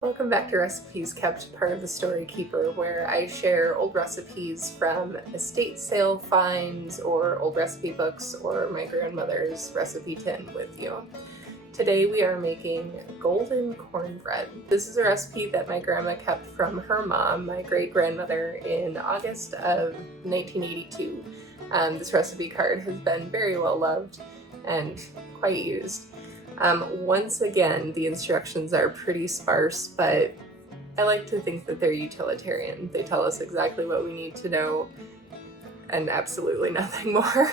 Welcome back to Recipes Kept, part of the Story Keeper, where I share old recipes from estate sale finds or old recipe books or my grandmother's recipe tin with you. Today we are making golden cornbread. This is a recipe that my grandma kept from her mom, my great-grandmother, in August of 1982. This recipe card has been very well loved and quite used. Once again, the instructions are pretty sparse, but I like to think that they're utilitarian. They tell us exactly what we need to know and absolutely nothing more.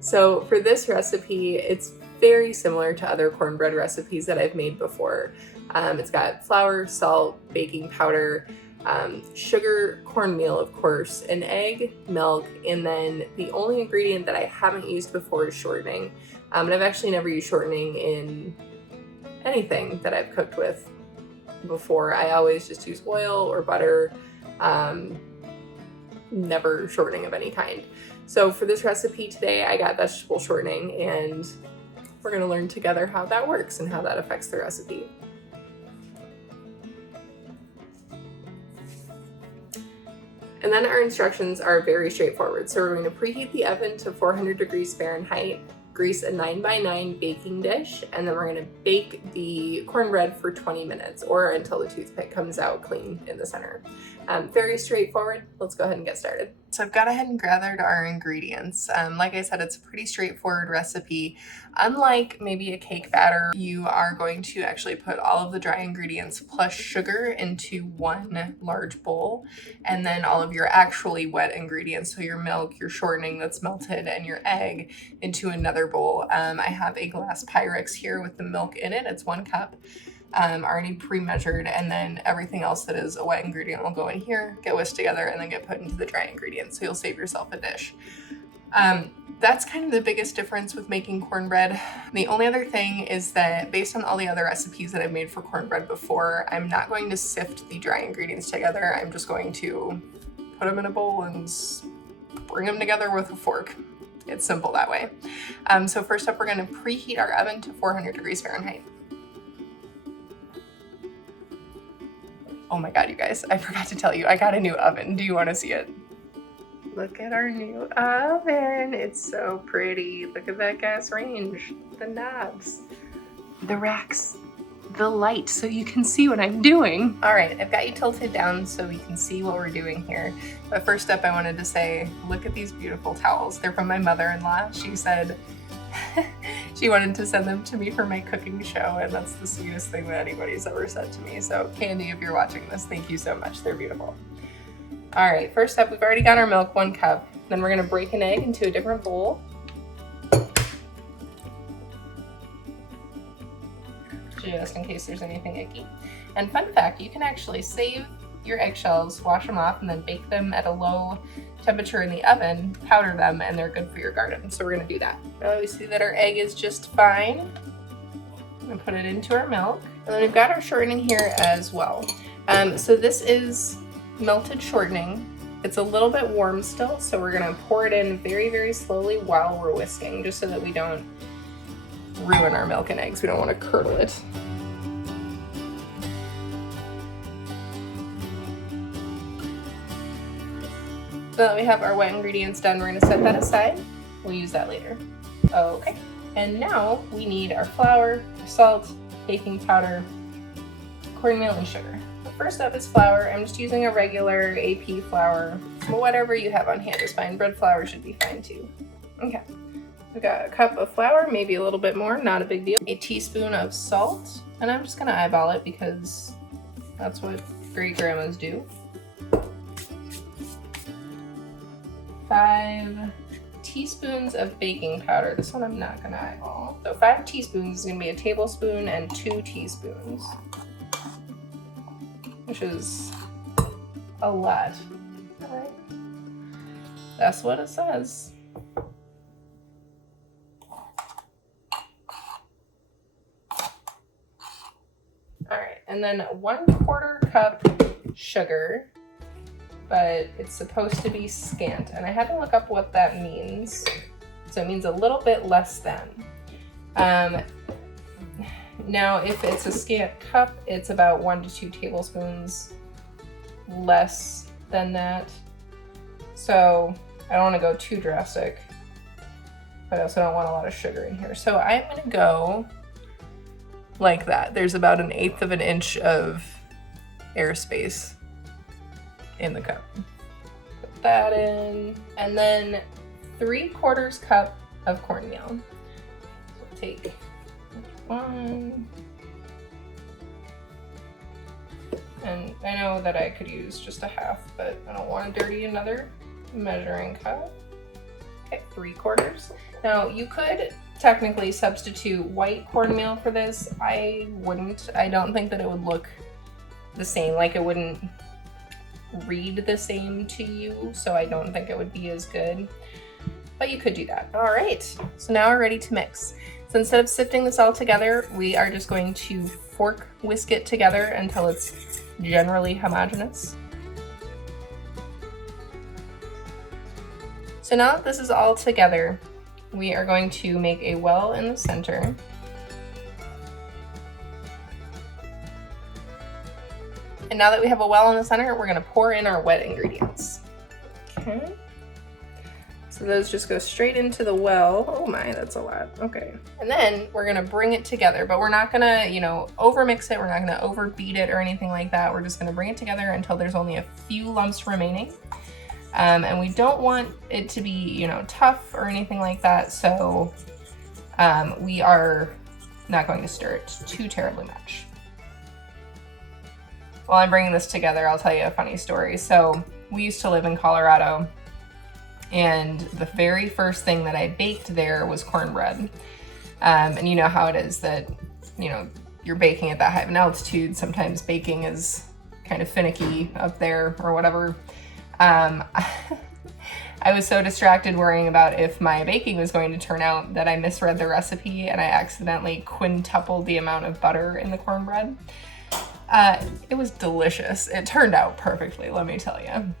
So for this recipe, it's very similar to other cornbread recipes that I've made before. It's got flour, salt, baking powder, sugar, cornmeal, of course, an egg, milk, and then the only ingredient that I haven't used before is shortening. And I've actually never used shortening in anything that I've cooked with before. I always just use oil or butter, never shortening of any kind. So for this recipe today, I got vegetable shortening, and we're going to learn together how that works and how that affects the recipe. And then our instructions are very straightforward. So we're going to preheat the oven to 400 degrees Fahrenheit, grease a 9x9 baking dish, and then we're going to bake the cornbread for 20 minutes or until the toothpick comes out clean in the center. Very straightforward. Let's go ahead and get started. So I've gone ahead and gathered our ingredients. Like I said, it's a pretty straightforward recipe. Unlike maybe a cake batter, you are going to actually put all of the dry ingredients plus sugar into one large bowl, and then all of your actually wet ingredients, so your milk, your shortening that's melted, and your egg, into another bowl. I have a glass Pyrex here with the milk in it. It's 1 cup. Already pre-measured, and then everything else that is a wet ingredient will go in here, get whisked together, and then get put into the dry ingredients, so you'll save yourself a dish. That's kind of the biggest difference with making cornbread. The only other thing is that based on all the other recipes that I've made for cornbread before, I'm not going to sift the dry ingredients together. I'm just going to put them in a bowl and bring them together with a fork. It's simple that way. So first up, we're going to preheat our oven to 400 degrees Fahrenheit. Oh my God, you guys, I forgot to tell you, I got a new oven. Do you want to see it? Look at our new oven. It's so pretty. Look at that gas range, the knobs, the racks, the light, so you can see what I'm doing. All right, I've got you tilted down so we can see what we're doing here. But first up, I wanted to say, look at these beautiful towels. They're from my mother-in-law. She said she wanted to send them to me for my cooking show, and that's the sweetest thing that anybody's ever said to me. So Candy, if you're watching this, thank you so much. They're beautiful. All right, first up, we've already got our milk, 1 cup. Then we're gonna break an egg into a different bowl. Just in case there's anything icky. And fun fact, you can actually save your eggshells, wash them off, and then bake them at a low temperature in the oven, powder them, and they're good for your garden. So we're gonna do that. Now we see that our egg is just fine. I'm gonna put it into our milk. And then we've got our shortening here as well. So this is melted shortening. It's a little bit warm still, so we're gonna pour it in very, very slowly while we're whisking, just so that we don't ruin our milk and eggs. We don't wanna curdle it. So that we have our wet ingredients done, we're gonna set that aside. We'll use that later. Okay, and now we need our flour, salt, baking powder, cornmeal, and sugar. The first up is flour. I'm just using a regular AP flour, but whatever you have on hand is fine. Bread flour should be fine too. Okay, we've got a cup of flour, maybe a little bit more, not a big deal. A teaspoon of salt, and I'm just gonna eyeball it because that's what great grandmas do. 5 teaspoons of baking powder. This one I'm not gonna eyeball. So 5 teaspoons is gonna be a tablespoon and 2 teaspoons, which is a lot. All right. That's what it says. All right, and then 1/4 cup sugar, but it's supposed to be scant. And I had to look up what that means. So it means a little bit less than. Now, if it's a scant cup, it's about 1 to 2 tablespoons less than that. So I don't want to go too drastic, but I also don't want a lot of sugar in here. So I'm going to go like that. There's about 1/8 of an inch of airspace in the cup. Put that in, and then 3/4 cup of cornmeal. So take 1, and I know that I could use just a half, but I don't want to dirty another measuring cup. Okay, 3/4. Now you could technically substitute white cornmeal for this. I wouldn't. I don't think that it would look the same, like it wouldn't read the same to you, so I don't think it would be as good, but you could do that. All right, so now we're ready to mix. So instead of sifting this all together, we are just going to fork whisk it together until it's generally homogeneous. So now that this is all together, we are going to make a well in the center. And now that we have a well in the center, we're gonna pour in our wet ingredients. Okay. So those just go straight into the well. Oh my, that's a lot. Okay. And then we're gonna bring it together, but we're not gonna, over mix it. We're not gonna overbeat it or anything like that. We're just gonna bring it together until there's only a few lumps remaining. And we don't want it to be, tough or anything like that. So we are not going to stir it too terribly much. While I'm bringing this together, I'll tell you a funny story. So we used to live in Colorado, and the very first thing that I baked there was cornbread. And you know how it is that, you're baking at that high of an altitude. Sometimes baking is kind of finicky up there or whatever. I was so distracted worrying about if my baking was going to turn out that I misread the recipe and I accidentally quintupled the amount of butter in the cornbread. It was delicious. It turned out perfectly, let me tell you.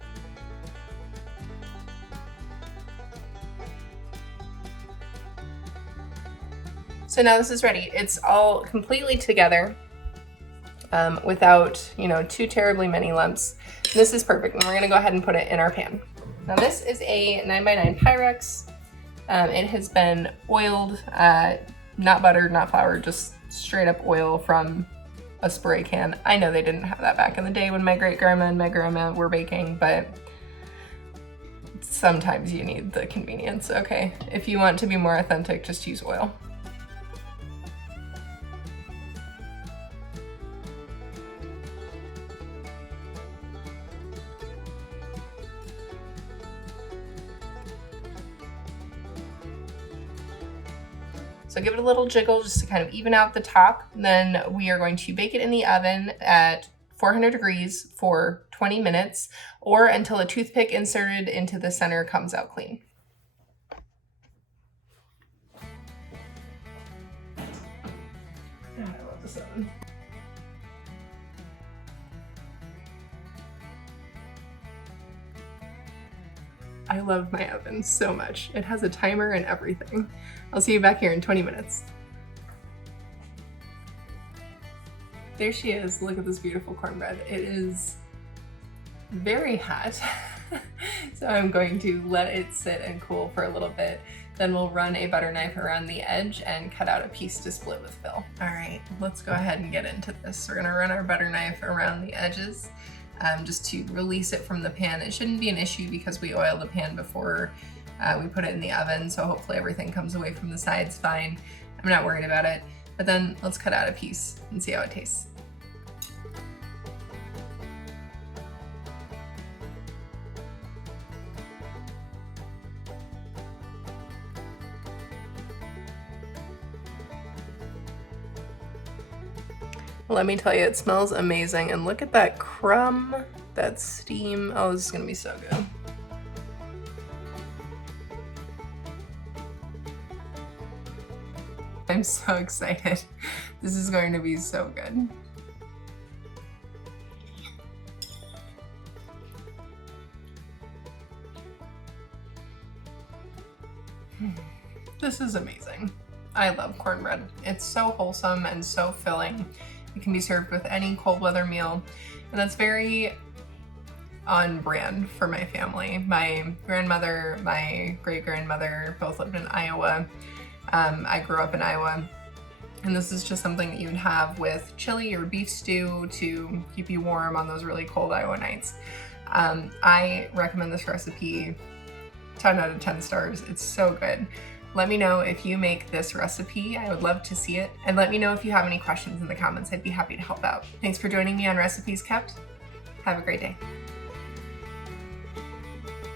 So now this is ready. It's all completely together without, too terribly many lumps. This is perfect, and we're gonna go ahead and put it in our pan. Now this is a 9x9 Pyrex. It has been oiled, not buttered, not floured, just straight up oil from a spray can. I know they didn't have that back in the day when my great grandma and my grandma were baking, but sometimes you need the convenience, okay? If you want to be more authentic, just use oil. So give it a little jiggle just to kind of even out the top. Then we are going to bake it in the oven at 400 degrees for 20 minutes or until a toothpick inserted into the center comes out clean. I love this oven. I love my oven so much. It has a timer and everything. I'll see you back here in 20 minutes. There she is. Look at this beautiful cornbread. It is very hot. So I'm going to let it sit and cool for a little bit. Then we'll run a butter knife around the edge and cut out a piece to split with Phil. All right, let's go ahead and get into this. We're gonna run our butter knife around the edges just to release it from the pan. It shouldn't be an issue because we oiled the pan before we put it in the oven, so hopefully everything comes away from the sides fine. I'm not worried about it. But then let's cut out a piece and see how it tastes. Let me tell you, it smells amazing. And look at that crumb, that steam. Oh, this is gonna be so good. I'm so excited. This is going to be so good. This is amazing. I love cornbread. It's so wholesome and so filling. It can be served with any cold weather meal, and that's very on brand for my family. My grandmother, my great-grandmother both lived in Iowa. I grew up in Iowa, and this is just something that you would have with chili or beef stew to keep you warm on those really cold Iowa nights. I recommend this recipe 10 out of 10 stars. It's so good. Let me know if you make this recipe. I would love to see it. And let me know if you have any questions in the comments. I'd be happy to help out. Thanks for joining me on Recipes Kept. Have a great day.